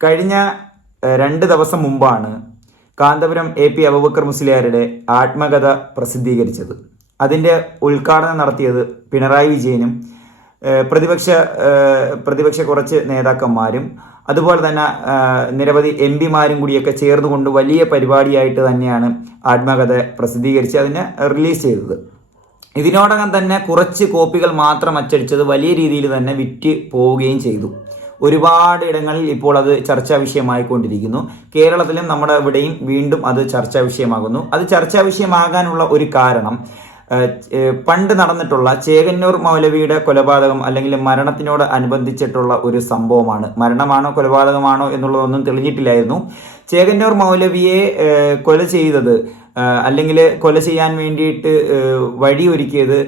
കഴിഞ്ഞ രണ്ട് ദിവസം മുമ്പാണ് കാന്തപുരം എ പി അബൂബക്കർ മുസ്ലിയാരുടെ ആത്മകഥ പ്രസിദ്ധീകരിച്ചത്. അതിന്റെ ഉദ്ഘാടനം നടത്തിയത് പിണറായി വിജയനും പ്രതിപക്ഷ പ്രതിപക്ഷ കുറച്ച് നേതാക്കന്മാരും അതുപോലെ തന്നെ നിരവധി എം പിമാരും കൂടിയൊക്കെ ചേർന്നുകൊണ്ട് വലിയ പരിപാടിയായിട്ട് തന്നെയാണ് ആത്മകഥ പ്രസിദ്ധീകരിച്ച് അതിനെ റിലീസ് ചെയ്തത്. ഇതിനോടകം തന്നെ കുറച്ച് കോപ്പികൾ മാത്രം അച്ചടിച്ചത് വലിയ രീതിയിൽ തന്നെ വിറ്റ് പോവുകയും ചെയ്തു. ഒരുപാട് ഇടങ്ങളിൽ ഇപ്പോൾ അത് ചർച്ചാ വിഷയമായിക്കൊണ്ടിരിക്കുന്നു. കേരളത്തിലും നമ്മുടെ ഇവിടെയും വീണ്ടും അത് ചർച്ചാ വിഷയമാകുന്നു. അത് ചർച്ചാ വിഷയമാകാനുള്ള ഒരു കാരണം പണ്ട് നടന്നിട്ടുള്ള ചേകന്നൂർ മൗലവിയുടെ കൊലപാതകം അല്ലെങ്കിൽ മരണത്തിനോട് അനുബന്ധിച്ചിട്ടുള്ള ഒരു സംഭവമാണ്. മരണമാണോ കൊലപാതകമാണോ എന്നുള്ളതൊന്നും തെളിഞ്ഞിട്ടില്ലായിരുന്നു. ചേകന്നൂർ മൗലവിയെ കൊല ചെയ്തത് അല്ലെങ്കിൽ കൊല ചെയ്യാൻ വേണ്ടിയിട്ട് വഴിയൊരുക്കിയത്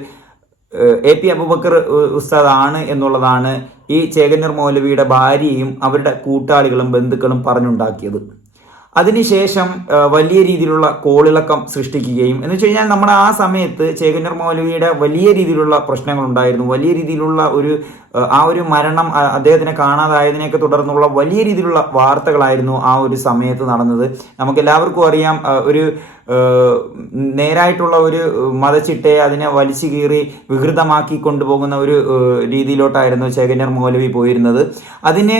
എ പി അബുബക്കർ ഉസ്താദ് ആണ് എന്നുള്ളതാണ് ഈ ചേകന്നൂർ മൗലവിയുടെ ഭാര്യയും അവരുടെ കൂട്ടാളികളും ബന്ധുക്കളും പറഞ്ഞുണ്ടാക്കിയത്. അതിനുശേഷം വലിയ രീതിയിലുള്ള കോളിളക്കം സൃഷ്ടിക്കുകയും എന്ന് വെച്ച് കഴിഞ്ഞാൽ നമ്മുടെ ആ സമയത്ത് ചേകന്നർ മൗലവിയുടെ വലിയ രീതിയിലുള്ള പ്രശ്നങ്ങൾ ഉണ്ടായിരുന്നു വലിയ രീതിയിലുള്ള ഒരു ആ, ഒരു മരണം അദ്ദേഹത്തിനെ കാണാതായതിനെയൊക്കെ തുടർന്നുള്ള വലിയ രീതിയിലുള്ള വാർത്തകളായിരുന്നു ആ ഒരു സമയത്ത് നടന്നത്. നമുക്ക് എല്ലാവർക്കും അറിയാം ഒരു നേരായിട്ടുള്ള ഒരു മതച്ചിട്ടയെ അതിനെ വലിച്ചു കീറി വികൃതമാക്കി കൊണ്ടുപോകുന്ന ഒരു രീതിയിലോട്ടായിരുന്നു ചേകന്നർ മൗലവി പോയിരുന്നത്. അതിന്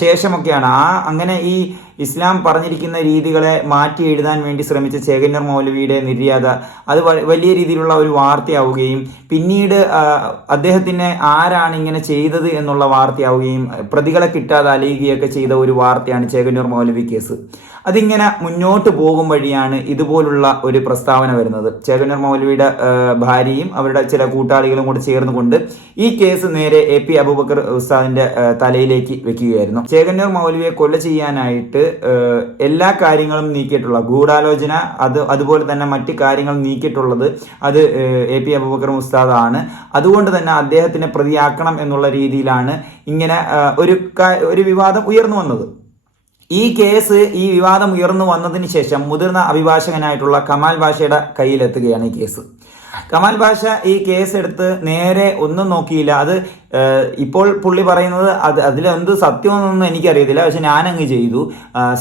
ശേഷമൊക്കെയാണ് ആ അങ്ങനെ ഈ ഇസ്ലാം പറഞ്ഞിരിക്കുന്ന രീതികളെ മാറ്റി എഴുതാൻ വേണ്ടി ശ്രമിച്ച ചേകന്നൂർ മൗലവിയുടെ നിര്യാത അത് വലിയ രീതിയിലുള്ള ഒരു വാർത്തയാവുകയും പിന്നീട് അദ്ദേഹത്തിനെ ആരാണ് ഇങ്ങനെ ചെയ്തത് എന്നുള്ള വാർത്തയാവുകയും പ്രതികളെ കിട്ടാതെ അലയുകയൊക്കെ ചെയ്ത ഒരു വാർത്തയാണ് ചേകന്നൂർ മൗലവി കേസ്. അതിങ്ങനെ മുന്നോട്ട് പോകും വഴിയാണ് ഇതുപോലുള്ള ഒരു പ്രസ്താവന വരുന്നത്. ചേകന്നൂർ മൗലവിയുടെ ഭാര്യയും അവരുടെ ചില കൂട്ടാളികളും കൂടി ചേർന്നുകൊണ്ട് ഈ കേസ് നേരെ എ പി അബൂബക്കർ ഉസ്താദിന്റെ തലയിലേക്ക് വെക്കുകയായിരുന്നു. ചേകന്നൂർ മൗലവിയെ കൊല ചെയ്യാനായിട്ട് എല്ലാ കാര്യങ്ങളും നീക്കിയിട്ടുള്ള ഗൂഢാലോചന അത് അതുപോലെ തന്നെ മറ്റ് കാര്യങ്ങൾ നീക്കിയിട്ടുള്ളത് അത് എ പി അബൂബക്കർ ഉസ്താദാണ്. അതുകൊണ്ട് തന്നെ അദ്ദേഹത്തിനെ പ്രതിയാക്കണം എന്നുള്ള രീതിയിലാണ് ഇങ്ങനെ ഒരു ഒരു വിവാദം ഉയർന്നു വന്നത്. ഈ കേസ് ഈ വിവാദം ഉയർന്നു വന്നതിന് ശേഷം മുതിർന്ന അഭിഭാഷകനായിട്ടുള്ള കമാൽ ഭാഷയുടെ കയ്യിലെത്തുകയാണ് ഈ കേസ്. കമാൽ ഭാഷ ഈ കേസ് എടുത്ത് നേരെ ഒന്നും നോക്കിയില്ല. അത് ഇപ്പോൾ പുള്ളി പറയുന്നത് അത് അതിലെന്ത് സത്യമെന്നൊന്നും എനിക്കറിയത്തില്ല. പക്ഷെ ഞാനങ്ങ് ചെയ്തു.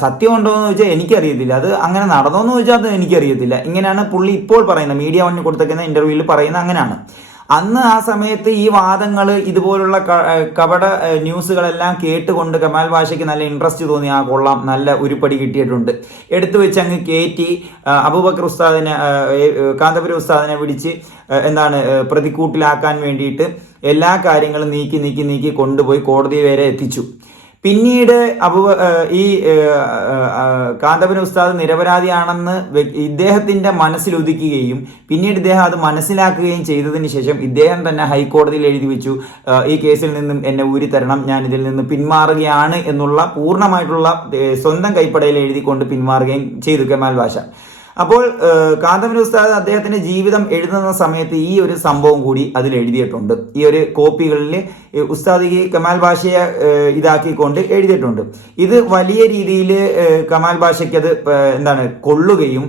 സത്യമുണ്ടോ എന്ന് ചോദിച്ചാൽ എനിക്കറിയത്തില്ല. അത് അങ്ങനെ നടന്നോ എന്ന് ചോദിച്ചാൽ അത് എനിക്കറിയത്തില്ല. ഇങ്ങനെയാണ് പുള്ളി ഇപ്പോൾ പറയുന്നത്. മീഡിയ വണ്ണി കൊടുത്തേക്കുന്ന ഇന്റർവ്യൂവിൽ പറയുന്നത് അങ്ങനെയാണ്. അന്ന് ആ സമയത്ത് ഈ വാദങ്ങൾ ഇതുപോലുള്ള കപട ന്യൂസുകളെല്ലാം കേട്ടുകൊണ്ട് കമാൽ ഭാഷയ്ക്ക് നല്ല ഇൻട്രസ്റ്റ് തോന്നി. ആ കൊള്ളാം നല്ല ഉരുപ്പടി കിട്ടിയിട്ടുണ്ട്. എടുത്തു വെച്ച് അങ്ങ് കയറ്റി അബൂബക്കർ ഉസ്താദിനെ കാന്തപുര ഉസ്താദിനെ പിടിച്ച് എന്താണ് പ്രതിക്കൂട്ടിലാക്കാൻ വേണ്ടിയിട്ട് എല്ലാ കാര്യങ്ങളും നീക്കി നീക്കി നീക്കി കൊണ്ടുപോയി കോടതി വരെ എത്തിച്ചു. പിന്നീട് അബു ഈ കാന്തപുരം ഉസ്താദ് നിരപരാധിയാണെന്ന് ഇദ്ദേഹത്തിന്റെ ഉദിക്കുകയും പിന്നീട് ഇദ്ദേഹം അത് മനസ്സിലാക്കുകയും ചെയ്തതിന് ശേഷം ഇദ്ദേഹം തന്നെ ഹൈക്കോടതിയിൽ എഴുതി വെച്ചു ഈ കേസിൽ നിന്നും എന്നെ ഊരി തരണം ഞാൻ ഇതിൽ നിന്ന് പിന്മാറുകയാണ് എന്നുള്ള പൂർണമായിട്ടുള്ള സ്വന്തം കൈപ്പടയിൽ എഴുതിക്കൊണ്ട് പിന്മാറുകയും ചെയ്തു കെമാൽ ഭാഷ അപ്പോൾ കാന്തമൻ ഉസ്താദ് അദ്ദേഹത്തിന്റെ ജീവിതം എഴുതുന്ന സമയത്ത് ഈ ഒരു സംഭവം കൂടി അതിൽ എഴുതിയിട്ടുണ്ട്. ഈ ഒരു കോപ്പികളിൽ ഉസ്താദ് ഈ കമാൽ ഭാഷയെ ഇതാക്കിക്കൊണ്ട് എഴുതിയിട്ടുണ്ട്. ഇത് വലിയ രീതിയിൽ കമാൽ ഭാഷയ്ക്ക് അത് എന്താണ് കൊള്ളുകയും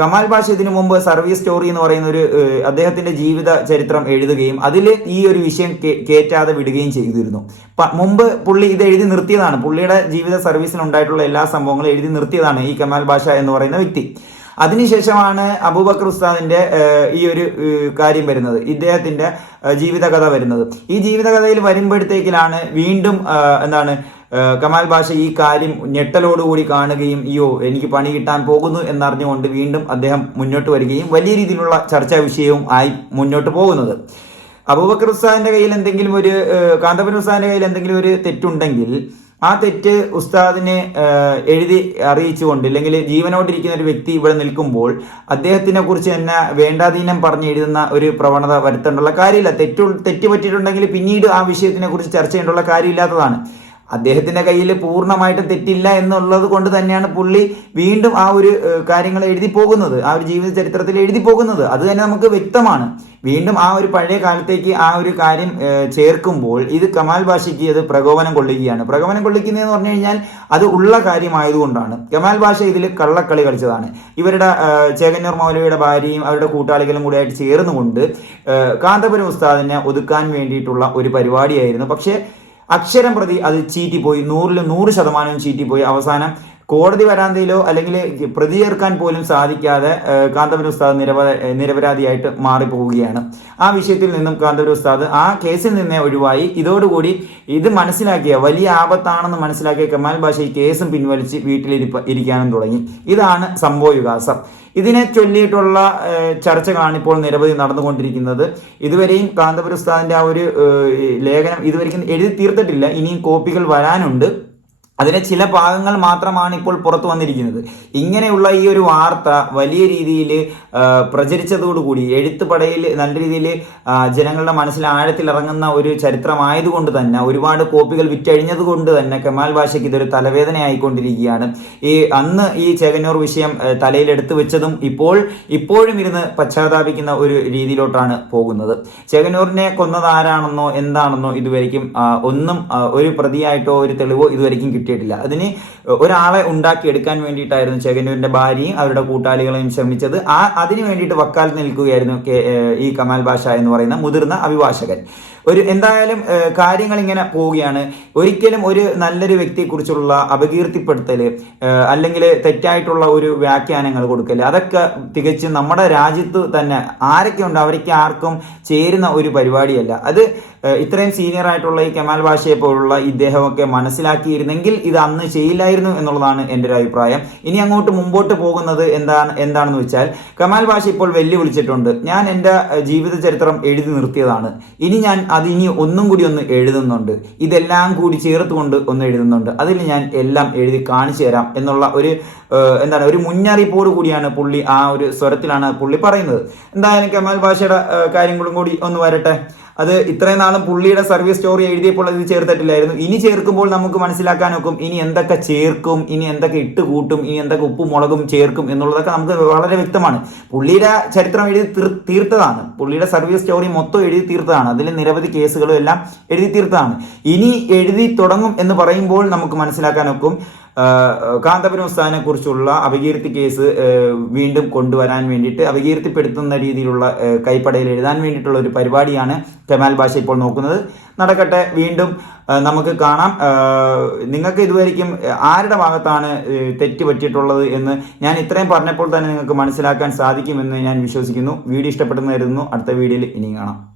കമാൽ ഭാഷ ഇതിനു മുമ്പ് സർവീസ് സ്റ്റോറി എന്ന് പറയുന്ന ഒരു അദ്ദേഹത്തിന്റെ ജീവിത ചരിത്രം എഴുതുകയും അതിൽ ഈ ഒരു വിഷയം കയറ്റാതെ വിടുകയും ചെയ്തിരുന്നു. മുമ്പ് പുള്ളി ഇത് എഴുതി നിർത്തിയതാണ്. പുള്ളിയുടെ ജീവിത സർവീസിൽ ഉണ്ടായിട്ടുള്ള എല്ലാ സംഭവങ്ങളും എഴുതി നിർത്തിയതാണ് ഈ കമാൽ ഭാഷ എന്ന് പറയുന്ന വ്യക്തി. അതിനുശേഷമാണ് അബൂബക്കർ ഉസ്താദിന്റെ ഈ ഒരു കാര്യം വരുന്നത്. ഇദ്ദേഹത്തിന്റെ ജീവിതകഥ വരുന്നത്. ഈ ജീവിതകഥയിൽ വരുമ്പോഴത്തേക്കിലാണ് വീണ്ടും എന്താണ് കമാൽ ഭാഷ ഈ കാര്യം ഞെട്ടലോടുകൂടി കാണുകയും അയ്യോ എനിക്ക് പണി കിട്ടാൻ പോകുന്നു എന്നറിഞ്ഞുകൊണ്ട് വീണ്ടും അദ്ദേഹം മുന്നോട്ട് വരികയും വലിയ രീതിയിലുള്ള ചർച്ചാ വിഷയവും ആയി മുന്നോട്ട് പോകുന്നത്. അബൂബക്കർ ഉസ്താദിന്റെ കയ്യിൽ എന്തെങ്കിലും ഒരു കാന്തപുരം ഉസ്താദിന്റെ കയ്യിൽ എന്തെങ്കിലും ഒരു തെറ്റുണ്ടെങ്കിൽ ആ തെറ്റ് ഉസ്താദിനെ എഴുതി അറിയിച്ചുകൊണ്ട് അല്ലെങ്കിൽ ജീവനോട്ടിരിക്കുന്ന ഒരു വ്യക്തി ഇവിടെ നിൽക്കുമ്പോൾ അദ്ദേഹത്തിനെ കുറിച്ച് തന്നെ വേണ്ടാധീനം പറഞ്ഞ് എഴുതുന്ന ഒരു പ്രവണത വരുത്തേണ്ടുള്ള കാര്യമില്ല. തെറ്റു തെറ്റ് പറ്റിയിട്ടുണ്ടെങ്കിൽ പിന്നീട് ആ വിഷയത്തിനെ കുറിച്ച് ചർച്ച ചെയ്യേണ്ടുള്ള കാര്യമില്ലാത്തതാണ്. അദ്ദേഹത്തിന്റെ കയ്യിൽ പൂർണമായിട്ട് തെറ്റില്ല എന്നുള്ളത് കൊണ്ട് തന്നെയാണ് പുള്ളി വീണ്ടും ആ ഒരു കാര്യങ്ങൾ എഴുതി പോകുന്നത്. ആ ഒരു ജീവിത ചരിത്രത്തിൽ എഴുതി പോകുന്നത്. അത് തന്നെ നമുക്ക് വ്യക്തമാണ്. വീണ്ടും ആ ഒരു പഴയ കാലത്തേക്ക് ആ ഒരു കാര്യം ചേർക്കുമ്പോൾ ഇത് കമാൽ ഭാഷയ്ക്ക് അത് പ്രകോപനം കൊള്ളുകയാണ്. പ്രകോപനം കൊള്ളിക്കുന്നതെന്ന് പറഞ്ഞു കഴിഞ്ഞാൽ അത് ഉള്ള കാര്യമായതുകൊണ്ടാണ്. കമാൽ ഭാഷ ഇതിൽ കള്ളക്കളി കളിച്ചതാണ്. ഇവരുടെ ചേകന്നൂർ മൗലവിയുടെ ഭാര്യയും അവരുടെ കൂട്ടാളികളും കൂടെ ആയിട്ട് ചേർന്നുകൊണ്ട് കാന്തപുരം ഉസ്താദിനെ ഒതുക്കാൻ വേണ്ടിയിട്ടുള്ള ഒരു പരിപാടിയായിരുന്നു. പക്ഷേ അക്ഷരം പ്രതി അത് ചീറ്റിപ്പോയി. നൂറിൽ നൂറ് ശതമാനവും ചീറ്റിപ്പോയി. അവസാനം കോടതി വരാന്തയിലോ അല്ലെങ്കിൽ പ്രതി പോലും സാധിക്കാതെ കാന്തപുരം ഉസ്താദ് നിരപ നിരപരാധിയായിട്ട് മാറിപ്പോവുകയാണ്. ആ വിഷയത്തിൽ നിന്നും കാന്തപുരം ഉസ്താദ് ആ കേസിൽ നിന്നേ ഒഴിവായി. ഇതോടുകൂടി ഇത് മനസ്സിലാക്കിയ വലിയ ആപത്താണെന്ന് മനസ്സിലാക്കിയ കമാൽ ബാഷ ഈ കേസും പിൻവലിച്ച് വീട്ടിലിരിപ്പ ഇരിക്കാനും തുടങ്ങി. ഇതാണ് സംഭവ വികാസം. ഇതിനെ ചൊല്ലിയിട്ടുള്ള ചർച്ച ചർച്ചകളാണ് ഇപ്പോൾ നിരവധി നടന്നുകൊണ്ടിരിക്കുന്നത്. ഇതുവരെയും കാന്തപുരം ഉസ്താദിന്റെ ആ ഒരു ലേഖനം ഇതുവരെയും എഴുതി തീർത്തിട്ടില്ല. ഇനിയും കോപ്പികൾ വരാനുണ്ട്. അതിലെ ചില ഭാഗങ്ങൾ മാത്രമാണ് ഇപ്പോൾ പുറത്തു വന്നിരിക്കുന്നത്. ഇങ്ങനെയുള്ള ഈ ഒരു വാർത്ത വലിയ രീതിയിൽ പ്രചരിച്ചതോടുകൂടി എഴുത്തുപടയിൽ നല്ല രീതിയിൽ ജനങ്ങളുടെ മനസ്സിൽ ആഴത്തിൽ ഇറങ്ങുന്ന ഒരു ചരിത്രമായതുകൊണ്ട് തന്നെ ഒരുപാട് കോപ്പികൾ വിറ്റഴിഞ്ഞത് കൊണ്ട് തന്നെ കെമാൽ ഭാഷയ്ക്ക് ഇതൊരു തലവേദനയായിക്കൊണ്ടിരിക്കുകയാണ്. ഈ അന്ന് ഈ ചേകന്നൂർ വിഷയം തലയിലെടുത്തു വെച്ചതും ഇപ്പോൾ ഇപ്പോഴും ഇരുന്ന് പശ്ചാത്താപിക്കുന്ന ഒരു രീതിയിലോട്ടാണ് പോകുന്നത്. ചേകന്നൂരിനെ കൊന്നത് ആരാണെന്നോ എന്താണെന്നോ ഇതുവരെയ്ക്കും ഒന്നും ഒരു പ്രതിയായിട്ടോ ഒരു തെളിവോ ഇതുവരെയ്ക്കും കിട്ടിയിട്ടില്ല. അതിന് ഒരാളെ ഉണ്ടാക്കിയെടുക്കാൻ വേണ്ടിയിട്ടായിരുന്നു ചേകന്നൂരിന്റെ ഭാര്യയും അവരുടെ കൂട്ടാളികളെയും ശ്രമിച്ചത്. ആ അതിന് വേണ്ടിയിട്ട് വക്കാൽ നിൽക്കുകയായിരുന്നു ഈ കമാൽ ഭാഷ എന്ന് പറയുന്ന മുതിർന്ന അഭിഭാഷകൻ. ഒരു എന്തായാലും കാര്യങ്ങൾ ഇങ്ങനെ പോവുകയാണ്. ഒരിക്കലും ഒരു നല്ലൊരു വ്യക്തിയെക്കുറിച്ചുള്ള അപകീർത്തിപ്പെടുത്തൽ അല്ലെങ്കിൽ തെറ്റായിട്ടുള്ള ഒരു വ്യാഖ്യാനങ്ങൾ കൊടുക്കൽ അതൊക്കെ തികച്ചും നമ്മുടെ രാജ്യത്ത് തന്നെ ആരൊക്കെ ഉണ്ട് അവർക്ക് ആർക്കും ചേരുന്ന ഒരു പരിപാടിയല്ല. അത് ഇത്രയും സീനിയർ ആയിട്ടുള്ള ഈ കമാൽ ഭാഷയെ പോലുള്ള ഇദ്ദേഹമൊക്കെ മനസ്സിലാക്കിയിരുന്നെങ്കിൽ ഇത് അന്ന് ചെയ്യില്ലായിരുന്നു എന്നുള്ളതാണ് എന്റെ ഒരു അഭിപ്രായം. ഇനി അങ്ങോട്ട് മുമ്പോട്ട് പോകുന്നത് എന്താണ് എന്താണെന്ന് വെച്ചാൽ കമാൽ ഭാഷ ഇപ്പോൾ വെല്ലുവിളിച്ചിട്ടുണ്ട്. ഞാൻ എന്റെ ജീവിത ചരിത്രം എഴുതി നിർത്തിയതാണ്. ഇനി ഞാൻ അത് ഇനി ഒന്നും കൂടി ഒന്ന് എഴുതുന്നുണ്ട്. ഇതെല്ലാം കൂടി ചേർത്തുകൊണ്ട് ഒന്ന് എഴുതുന്നുണ്ട്. അതിൽ ഞാൻ എല്ലാം എഴുതി കാണിച്ചു തരാം എന്നുള്ള ഒരു എന്താണ് ഒരു മുന്നറിയിപ്പോട് കൂടിയാണ് പുള്ളി ആ ഒരു സ്വരത്തിലാണ് പുള്ളി പറയുന്നത്. എന്തായാലും കമാൽ ഭാഷയുടെ കാര്യങ്ങളും കൂടി ഒന്ന് വരട്ടെ. അത് ഇത്രയും നാളും പുള്ളിയുടെ സർവീസ് സ്റ്റോറി എഴുതിയപ്പോൾ അത് ചേർത്തിട്ടില്ലായിരുന്നു. ഇനി ചേർക്കുമ്പോൾ നമുക്ക് മനസ്സിലാക്കാൻ ഒക്കും ഇനി എന്തൊക്കെ ചേർക്കും ഇനി എന്തൊക്കെ ഇട്ട് കൂട്ടും ഇനി എന്തൊക്കെ ഉപ്പും മുളകും ചേർക്കും എന്നുള്ളതൊക്കെ നമുക്ക് വളരെ വ്യക്തമാണ്. പുള്ളിയുടെ ചരിത്രം എഴുതി തീർത്തതാണ്. പുള്ളിയുടെ സർവീസ് സ്റ്റോറി മൊത്തം എഴുതി തീർത്തതാണ്. അതിൽ നിരവധി കേസുകളും എല്ലാം എഴുതി തീർത്തതാണ്. ഇനി എഴുതി തുടങ്ങും എന്ന് പറയുമ്പോൾ നമുക്ക് മനസ്സിലാക്കാൻ ആഹ് കാന്തപുരം ഉസ്താനെ കുറിച്ചുള്ള അപകീർത്തി കേസ് വീണ്ടും കൊണ്ടുവരാൻ വേണ്ടിയിട്ട് അപകീർത്തിപ്പെടുത്തുന്ന രീതിയിലുള്ള കൈപ്പടയിൽ എഴുതാൻ വേണ്ടിയിട്ടുള്ള ഒരു പരിപാടിയാണ് കമാൽ ഭാഷ ഇപ്പോൾ നോക്കുന്നത്. നടക്കട്ടെ വീണ്ടും നമുക്ക് കാണാം. നിങ്ങൾക്ക് ഇതുവരെയും ആരുടെ ഭാഗത്താണ് തെറ്റ് പറ്റിയിട്ടുള്ളത് എന്ന് ഞാൻ ഇത്രയും പറഞ്ഞപ്പോൾ തന്നെ നിങ്ങൾക്ക് മനസ്സിലാക്കാൻ സാധിക്കുമെന്ന് ഞാൻ വിശ്വസിക്കുന്നു. വീഡിയോ ഇഷ്ടപ്പെടുന്നതായിരുന്നു അടുത്ത വീഡിയോയിൽ ഇനിയും കാണാം.